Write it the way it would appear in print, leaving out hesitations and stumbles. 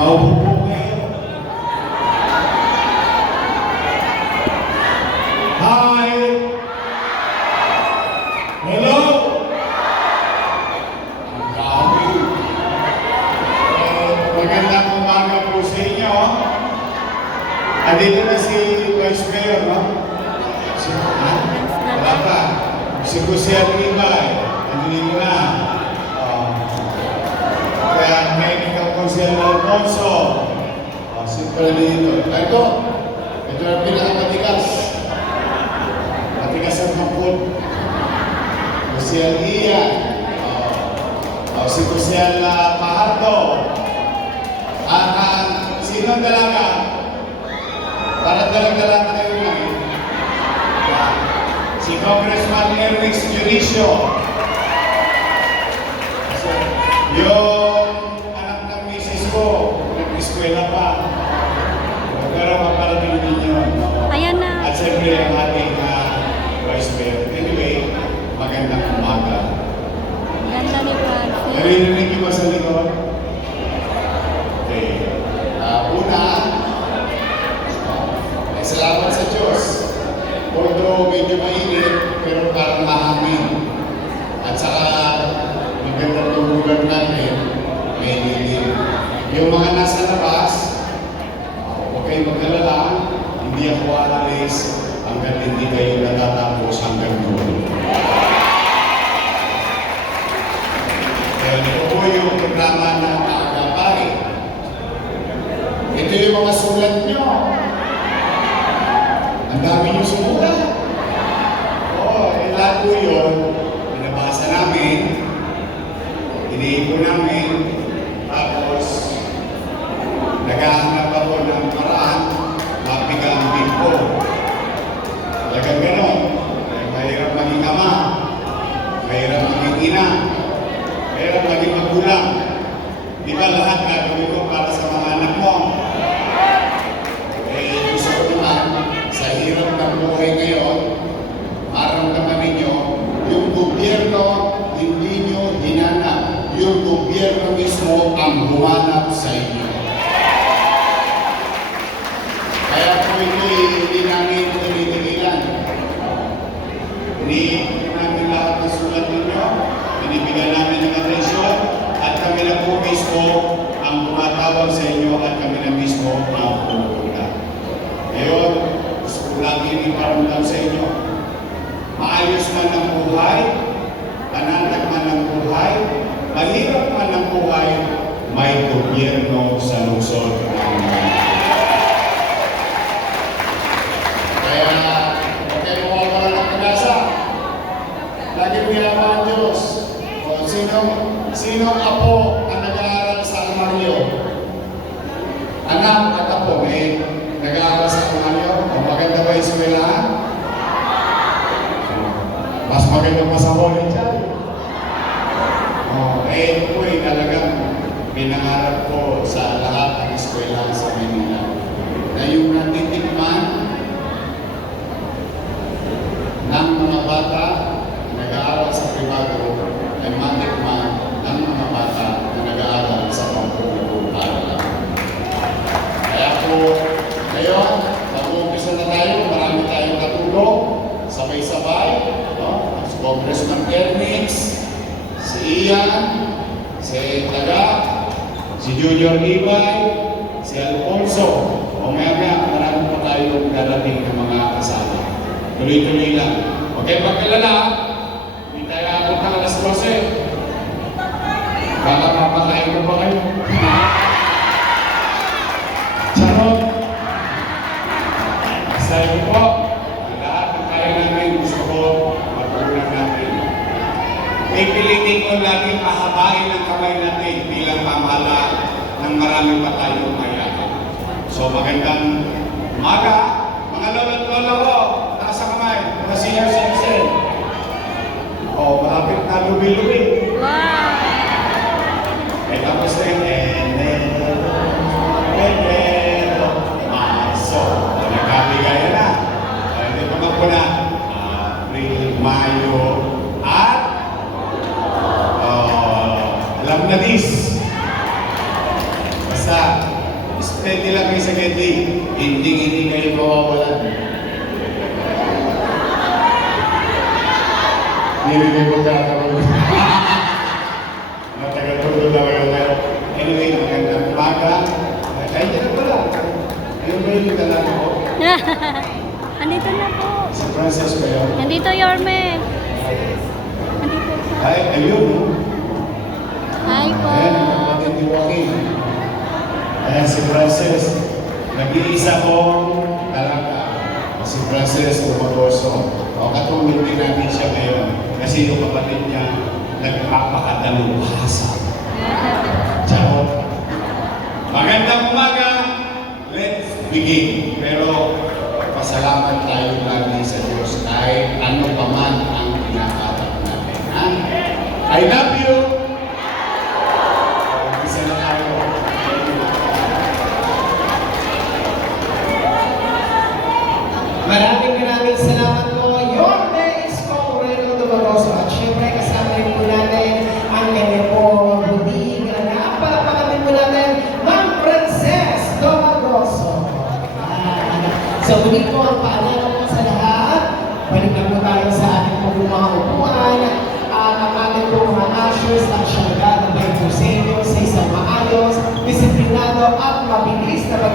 Maupo po kayo. Hi! Hello! Ang dami. Magandang umaga po sa inyo. Andito na si Vice Mayor, no? Wala pa. Si Jose Alibay. Andito na. Kaya may ikaw po si Alfonso. Simple dito. Ito ang pinakamatigas. Matigas ang pangkod. Si Alia. Si Jose Pahardo. Sino ang dalaga? Para dalang-dalang kayo na eh. Si Congressman Erwin Junicio. Yung anak ng misis ko, nag-eskwela pa. Pero maparating ninyo. Ayan na. At siyempre ang ating Vice Mayor. Anyway, magandang umaga. Ganda ni Francis. Narinig niyo ba sa likod? Okay. Una, salamat sa Diyos. Although medyo mainit, pero parang mahangin. At saka, magandang tulugan natin, may lilim. Yung mga nasa labas, huwag kayong mag-alala, hindi ako aalis hanggang hindi kayo natatapos hanggang doon. Kaya ito po yung programa ng Agapay. Ito yung mga sulat nyo. Ang dami nyo sumulat. Lahat po yun, binabasa namin, iniipon namin, tapos naghahanap ako ng paraan, mapigambing ko. Talagang ganon. Mahirap maging ama, mahirap maging ina, mahirap maging magulang. Di ba lahat gagawin ko para sa mga anak mo? Gusto ko naman, sa hirap ng buhay ngayon, maramdaman ninyo, yung gobyerno hindi nyo hinanap. Yung gobyerno mismo ang humanap sa inyo. Kaya po ito'y hindi namin tinitigilan. Iniipon namin lahat ng sulat ninyo, binibigyan namin ng atensyon, at kami na po mismo ang tumatawag sa inyo at kami na mismo ang pupunta. Ngayon, gusto ko lagi iparamdam sa inyo, maayos man ang buhay, panatag man ang buhay, mahirap man ang buhay, may gobyerno sa lungsod ng Kaya, huwag kayo mawawala ng pag-asa. Lagi mo ginagawa ang Diyos. O, sinong apo ang nag-aaral sa Almario? Anak at apo, nag-aaral sa Almario? O, maganda ba yung eskwelahan? Mas maganda pa sa Holy Child. Ito po ay talagang pinangarap ko sa lahat ng eskwela sa Manila. Na yung natitikman ng mga bata na nag-aaral sa privado ay matikman ng mga bata na nag-aaral sa pampublikong paaralan. Kaya po, ngayon, mag-uumpisa na tayo, marami tayong katulong, sabay-sabay, si Congressman Ernix, si Ian, si Taga, si Junior Ibay, si Alfonso. O maya-maya, marami pa tayong darating ng mga kasama. Tuloy-tuloy lang. Huwag kayong magkalala, hindi tayo abot ng alas 12. Baka papakain ko pa kayo. Charot! Sabi po, lahat ng tayo namin gusto ko, matulungan natin. Pipilitin ko lagi pahabain ang kamay natin bilang pamala ng marami pa tayong mayakap. So magandang umaga, mga lolo't lolo ko, nasa kamay, mga senior citizen. O, malapit na lubi-lubi. Wow! Tapos na yung Maso. Nagkabigay na. Hindi pa magpuna. April, Mayo, at alam na this. Basta, Steady lang kayo sa Gedli. Hindi kayo mawawalan. Hindi kayo magkakaroon. Matagal po doon lang kayo. Anyway, magandang umaga. Kahit na pala. Ayun ba yung talaga ko? Andito na po. Si Francis ba yun? Nandito, Yorme. Nandito. Ay, ayun. Hi po. Ayan, ang kapatid ni Joaquin. Ayan, si Francis. Nag-iisa kong talaga. Si Francis Umagoso. O, katulad din natin siya ngayon. Kasi yung kapatid niya, nagpapakadalubhasa. Ciao. Magandang umaga. Let's begin. Pero, pasalamat tayo lagi sa Diyos kahit ano pa man ang pinakarap natin. Ha? I love you. Isa na tayo. Maraming salamat po. Your name is Reno Dumagoso. At syempre kasama rin po natin ang kanya po budig na palakpakan din po natin Ma'am Princess Dumagoso. So muli po ang paalala po sa lahat. Balik na po tayo sa ating po mga upuan. Ang ating po mga ushers at syagad na tayo po sa inyo sa isang maayos, disiplinado at mabilis na pag